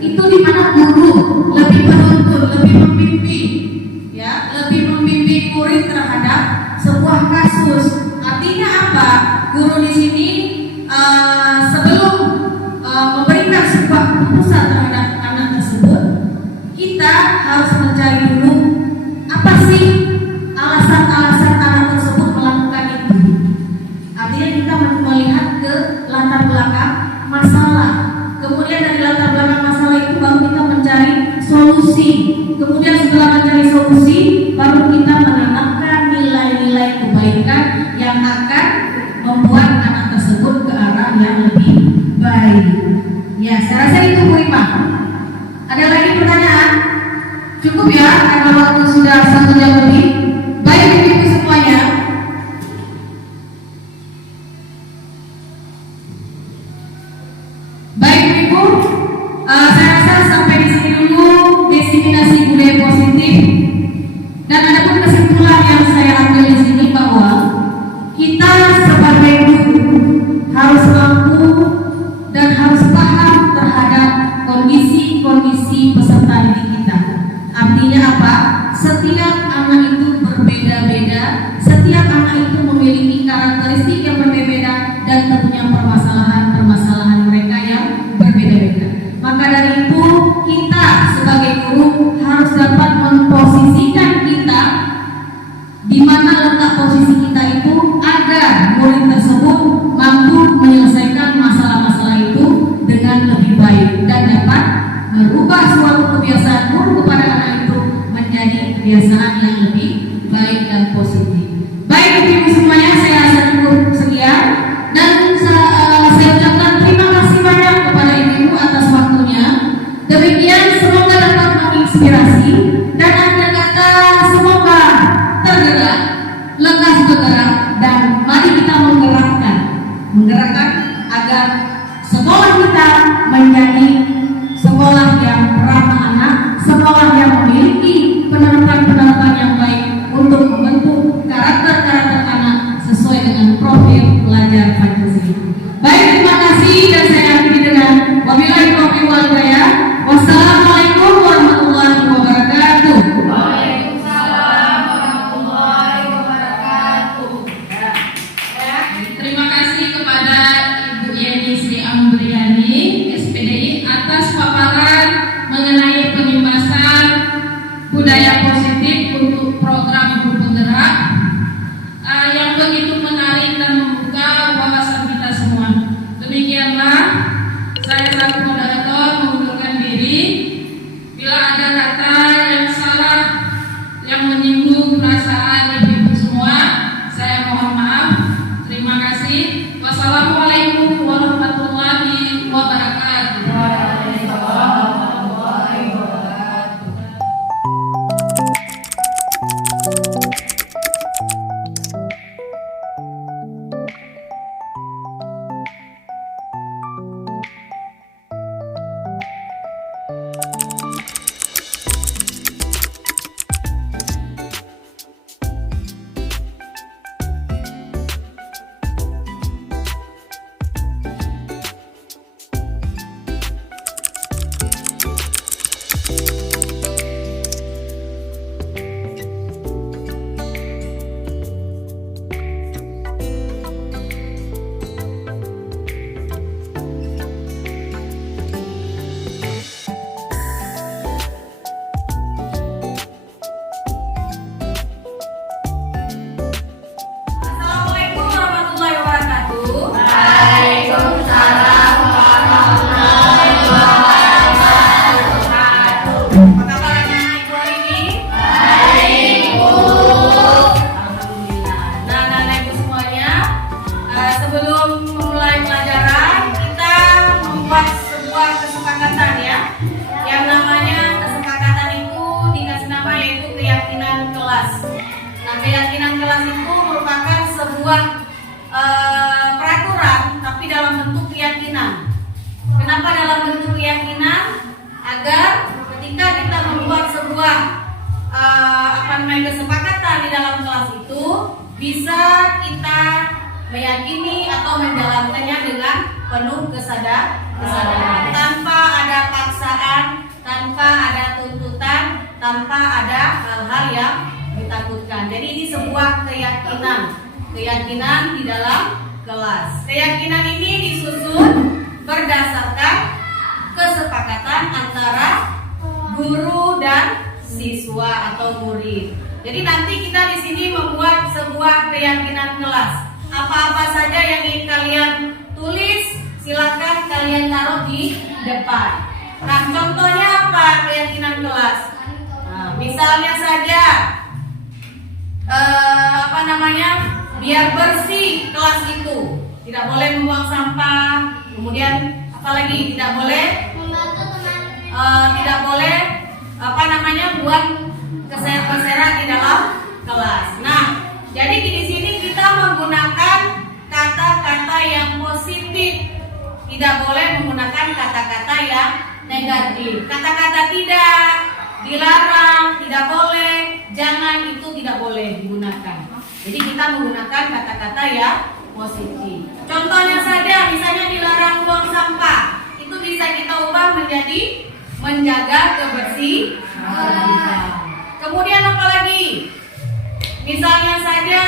itu di mana guru lebih menuntun, lebih membimbing, ya, lebih membimbing murid terhadap sebuah kasus. Artinya apa? Guru di sini sebelum memberikan sebuah keputusan terhadap anak tersebut, kita harus mencari dulu apa sih alasan-alasan anak tersebut melakukan itu. Artinya kita melihat ke latar belakang masalah. Kemudian dari latar belakang masalah itu baru kita mencari solusi. Kemudian setelah mencari solusi, baru kita menanamkan nilai-nilai kebaikan yang akan membuat anak tersebut ke arah yang lebih baik. Ya, saya rasa itu Bu Ima. Ada lagi pertanyaan? Cukup ya, karena waktu sudah 1 jam lebih. Baik Ibu semuanya. Baik Ibu, saya rasa sampai di sini dulu diseminasi budaya positif. Dan ada pun kesimpulan yang saya ambil di sini bahwa kita sebagai guru harus mampu dan harus paham terhadap kondisi peserta didik kita. Artinya apa? Setiap anak itu berbeda-beda, setiap anak itu memiliki karakteristik yang berbeda dan tentunya permasalahan mereka yang berbeda-beda. Maka dari itu kita sebagai guru harus dapat memposisikan kita di mana letak posisi kita itu agar murid tersebut mampu menyelesaikan masalah-masalah itu dengan lebih baik dan dapat merubah suatu kebiasaan buruk kepada anak itu menjadi kebiasaan yang lebih baik dan positif. Baik Ibu semuanya, saya rasa cukup sekian dan saya ucapkan terima kasih banyak kepada Ibu atas waktunya. Demikian, semoga dapat menginspirasi dan ada kata semoga tergerak sebuah kesepakatan ya. Yang namanya kesepakatan itu dikasih nama yaitu keyakinan kelas. Nah, keyakinan kelas itu merupakan sebuah peraturan tapi dalam bentuk keyakinan. Kenapa dalam bentuk keyakinan? Agar ketika kita membuat sebuah kesepakatan di dalam kelas itu bisa kita meyakini atau menjalankannya dengan penuh kesadaran, tanpa ada paksaan, tanpa ada tuntutan, tanpa ada hal-hal yang ditakutkan. Jadi ini sebuah keyakinan di dalam kelas. Keyakinan ini disusun berdasarkan kesepakatan antara guru dan siswa atau murid. Jadi nanti kita di sini membuat sebuah keyakinan kelas. Apa-apa saja yang ingin kalian tulis, silakan kalian taruh di depan. Nah, contohnya apa keyakinan kelas? Nah, misalnya saja, biar bersih kelas itu, tidak boleh membuang sampah. Kemudian apalagi tidak boleh, buang keserak di dalam kelas. Nah, jadi di sini kita menggunakan kata-kata yang positif, tidak boleh menggunakan kata-kata yang negatif. Kata-kata tidak, dilarang, tidak boleh, jangan, itu tidak boleh digunakan. Jadi kita menggunakan kata-kata yang positif. Contohnya saja, misalnya dilarang buang sampah, itu bisa kita ubah menjadi menjaga kebersihan. Kemudian apalagi? Misalnya saja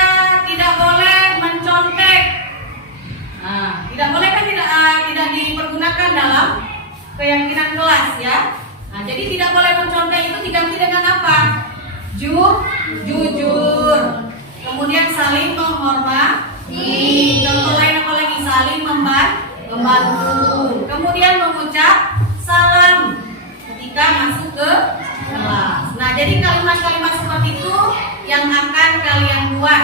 tidak boleh mencontek. Nah, tidak boleh kan tidak dipergunakan dalam keyakinan kelas ya. Nah, jadi tidak boleh mencontek itu diganti dengan apa? Jujur. Kemudian saling menghormati. Contoh lain apa lagi? Saling membantu. Kemudian mengucap salam ketika masuk ke kelas. Nah, jadi kalimat-kalimat seperti itu yang akan kalian buat.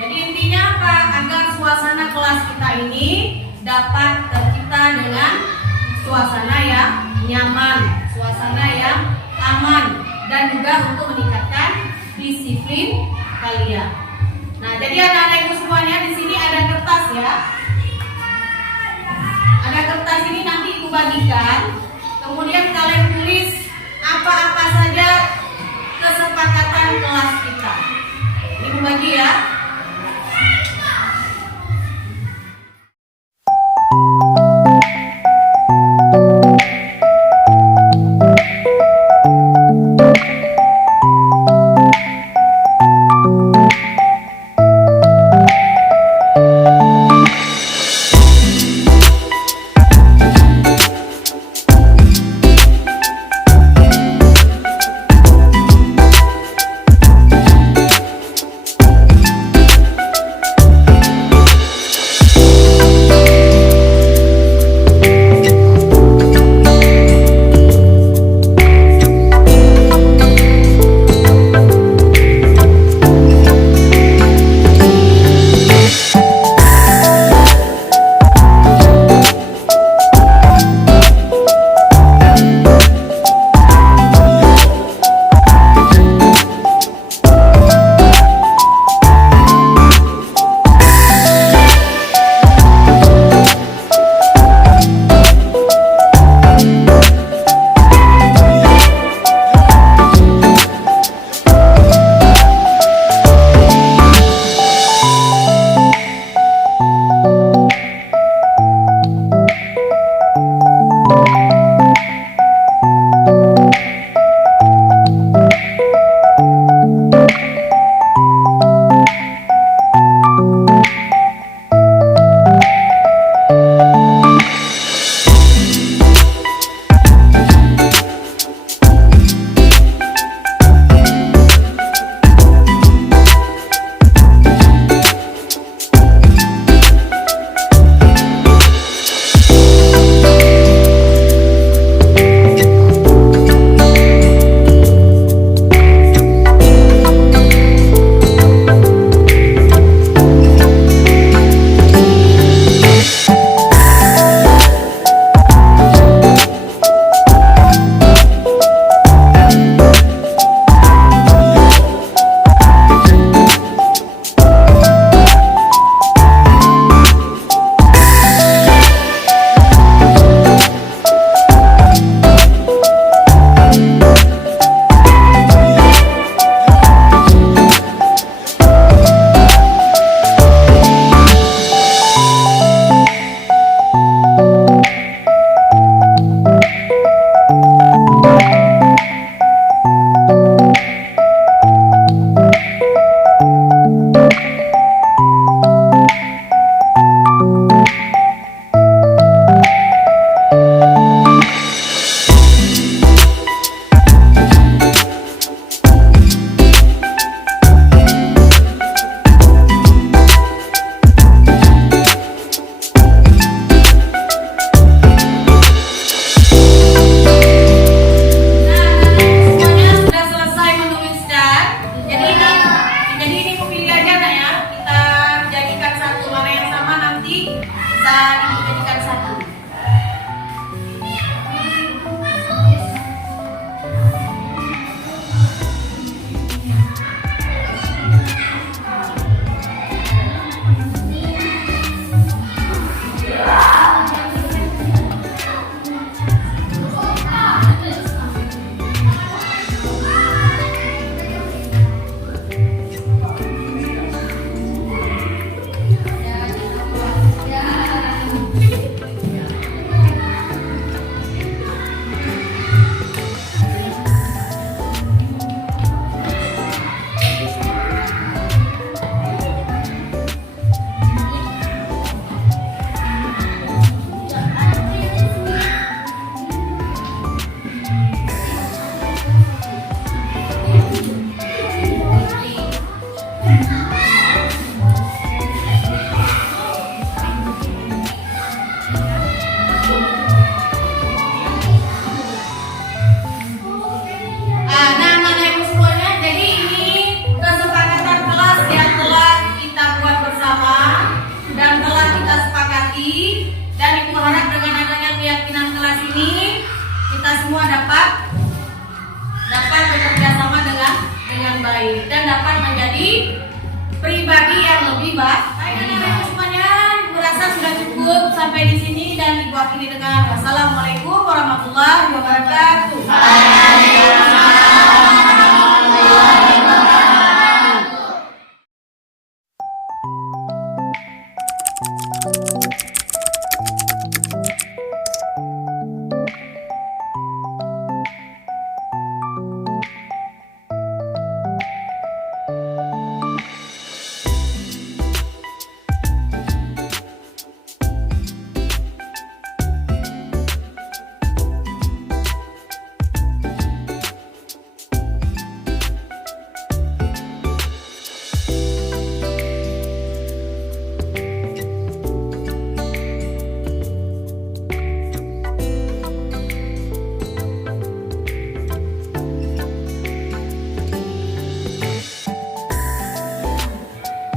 Jadi intinya apa? Agar suasana kelas kita ini dapat tercipta dengan suasana yang nyaman, suasana yang aman, dan juga untuk meningkatkan disiplin kalian. Nah, jadi anak-anak ibu semuanya, di sini ada kertas ya. Ada kertas ini nanti ibu bagikan. Kemudian kalian tulis apa-apa saja kesepakatan kelas kita. Ibu bagi ya. dapat bekerja sama dengan baik dan dapat menjadi pribadi yang lebih baik. Baik anak-anak semuanya, merasa sudah cukup sampai di sini dan Ibu akhiri dengan wassalamualaikum warahmatullahi wabarakatuh.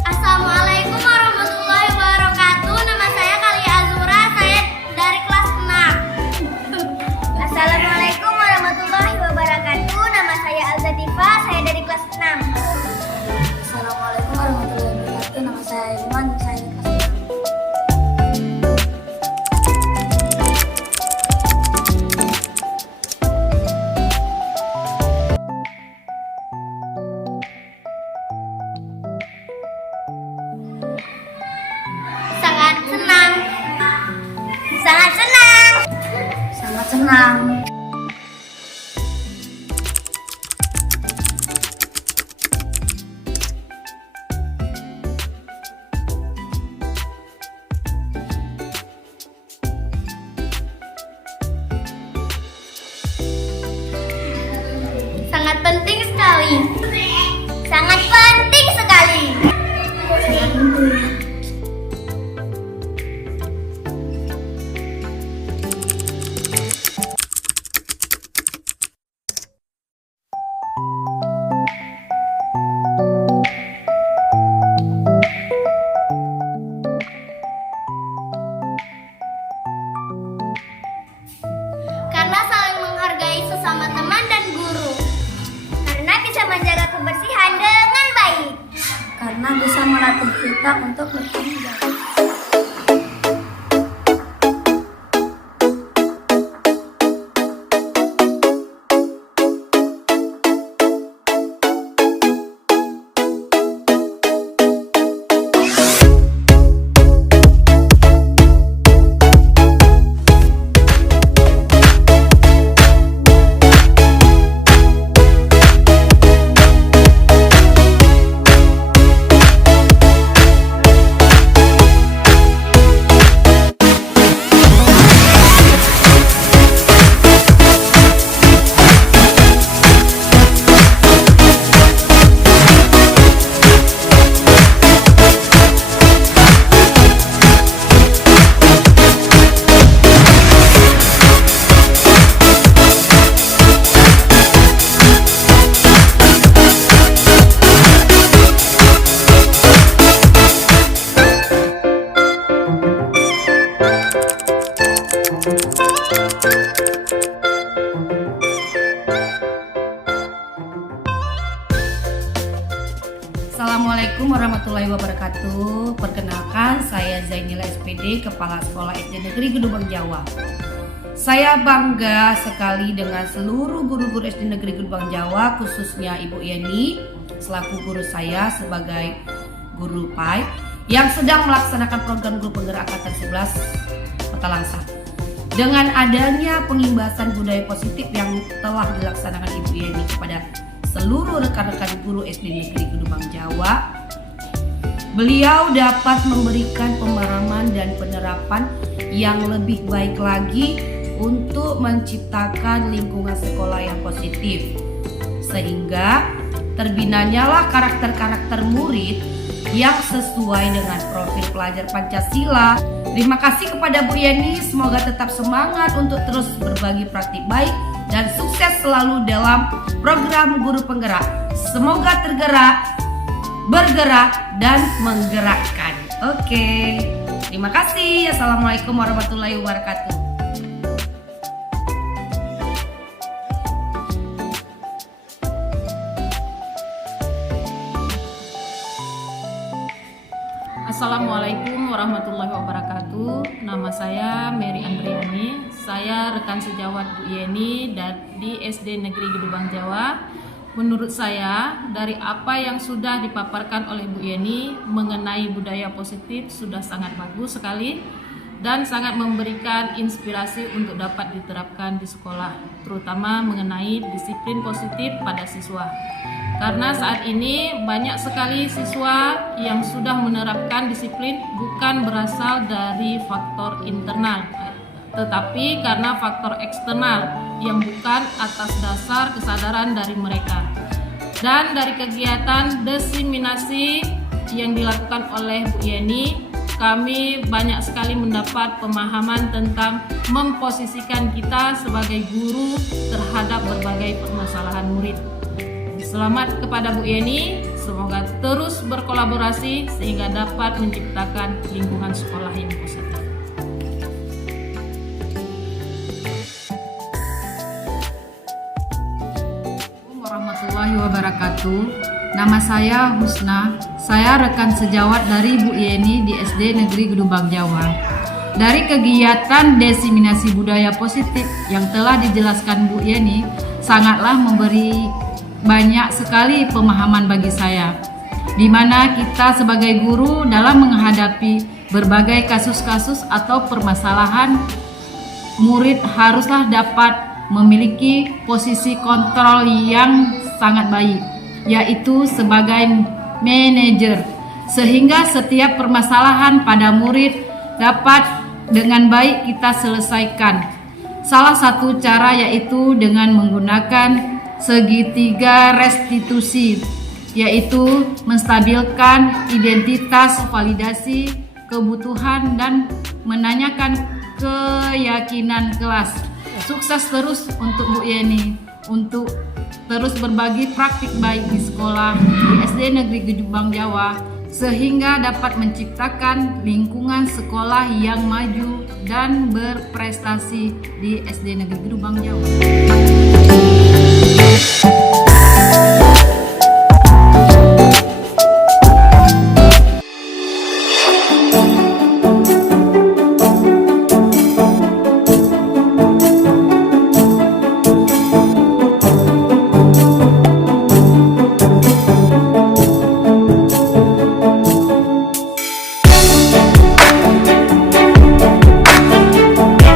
Assalamualaikum warahmatullahi wabarakatuh. Nama saya Kalia Azura, saya dari kelas 6. Assalamualaikum warahmatullahi wabarakatuh. Nama saya Alzatifa, saya dari kelas 6. Assalamualaikum warahmatullahi wabarakatuh. Nama saya Iman, saya dari kelas 6. Sangat senang. Sangat senang. Sangat senang. Sangat penting sekali. Sangat penting sekali. Karena saling menghargai sesama teman dan guru. Karena bisa menjaga kebersihan dengan baik. Karena bisa melatih kita untuk bertanggung jawab. Assalamualaikum warahmatullahi wabarakatuh. Perkenalkan, saya Zainila SPD, Kepala Sekolah SD Negeri Gedubang Jawa. Saya bangga sekali dengan seluruh guru-guru SD Negeri Gedubang Jawa, khususnya Ibu Yeni selaku guru saya sebagai guru PAI yang sedang melaksanakan program guru penggerak angkatan 11 Kota Langsa. Dengan adanya pengimbasan budaya positif yang telah dilaksanakan Ibu Yeni kepada seluruh rekan-rekan guru SD Negeri Gedubang Jawa, beliau dapat memberikan pemahaman dan penerapan yang lebih baik lagi untuk menciptakan lingkungan sekolah yang positif, sehingga terbinanya lah karakter-karakter murid yang sesuai dengan profil pelajar Pancasila. Terima kasih kepada Bu Yeni, semoga tetap semangat untuk terus berbagi praktik baik dan sukses selalu dalam program Guru Penggerak. Semoga tergerak, bergerak, dan menggerakkan. Oke, terima kasih. Assalamualaikum warahmatullahi wabarakatuh. Assalamualaikum warahmatullahi wabarakatuh. Nama saya Mary Andriani. Saya rekan sejawat Bu Yeni di SD Negeri Gedubang Jawa. Menurut saya, dari apa yang sudah dipaparkan oleh Bu Yeni mengenai budaya positif sudah sangat bagus sekali dan sangat memberikan inspirasi untuk dapat diterapkan di sekolah, terutama mengenai disiplin positif pada siswa. Karena saat ini banyak sekali siswa yang sudah menerapkan disiplin bukan berasal dari faktor internal, tetapi karena faktor eksternal yang bukan atas dasar kesadaran dari mereka. Dan dari kegiatan diseminasi yang dilakukan oleh Bu Yeni, kami banyak sekali mendapat pemahaman tentang memposisikan kita sebagai guru terhadap berbagai permasalahan murid. Selamat kepada Bu Yeni, semoga terus berkolaborasi sehingga dapat menciptakan lingkungan sekolah yang positif. Assalamualaikum warahmatullahi wabarakatuh. Nama saya Husna, saya rekan sejawat dari Bu Yeni di SD Negeri Gedubang Jawa. Dari kegiatan diseminasi budaya positif yang telah dijelaskan Bu Yeni, sangatlah memberi banyak sekali pemahaman bagi saya, di mana kita sebagai guru dalam menghadapi berbagai kasus-kasus atau permasalahan, murid haruslah dapat memiliki posisi kontrol yang sangat baik, yaitu sebagai manajer, sehingga setiap permasalahan pada murid dapat dengan baik kita selesaikan. Salah satu cara yaitu dengan menggunakan segitiga restitusi, yaitu menstabilkan identitas, validasi kebutuhan, dan menanyakan keyakinan kelas. Sukses terus untuk Bu Yeni untuk terus berbagi praktik baik di sekolah di SD Negeri Gedubang Jawa, sehingga dapat menciptakan lingkungan sekolah yang maju dan berprestasi di SD Negeri Gedubang Jawa.